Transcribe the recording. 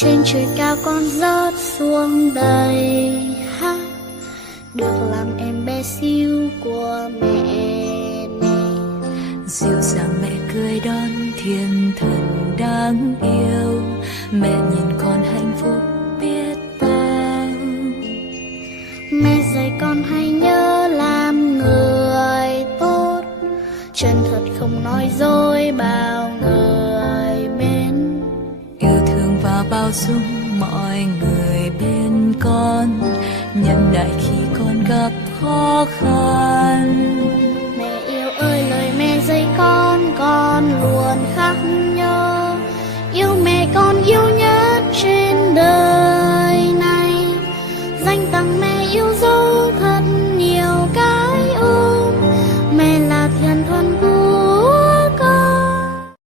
Trên trời cao con rớt xuống đây hát, được làm em bé xíu của mẹ nè. Dịu dàng mẹ cười đón thiên thần đáng yêu, mẹ nhìn con hạnh phúc biết bao. Mẹ dạy con hãy nhớ làm người tốt, chân thật không nói dối bao người mến. Yêu thương và bao dung mọi người bên con, nhân đại khi con gặp khó khăn.